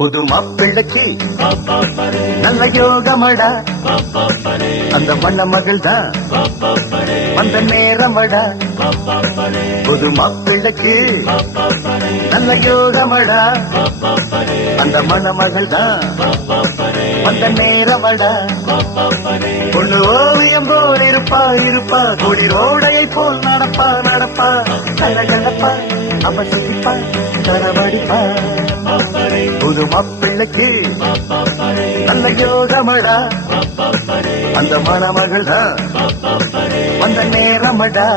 புது மாப்பிள்ளைக்கு நல்ல யோகமடா, அந்த மண்ண மகள் தான் வந்த நேரமடா. புது மாப்பிள்ளைக்கு நல்ல யோகமடா, அந்த மண்ண மகள் தான் வந்த நேரமடா. பொண்ணு ஓவியம் போல் இருப்பா இருப்பா, குளிரோடையை போல் நடப்பா நடப்பா, கலகலப்பா அவ சிரிப்பா கரவடிப்பா. புது மாப்பிள்ளைக்கு நல்ல யோகமடா, அந்த மணமகள் தான் வந்த நேரமடா.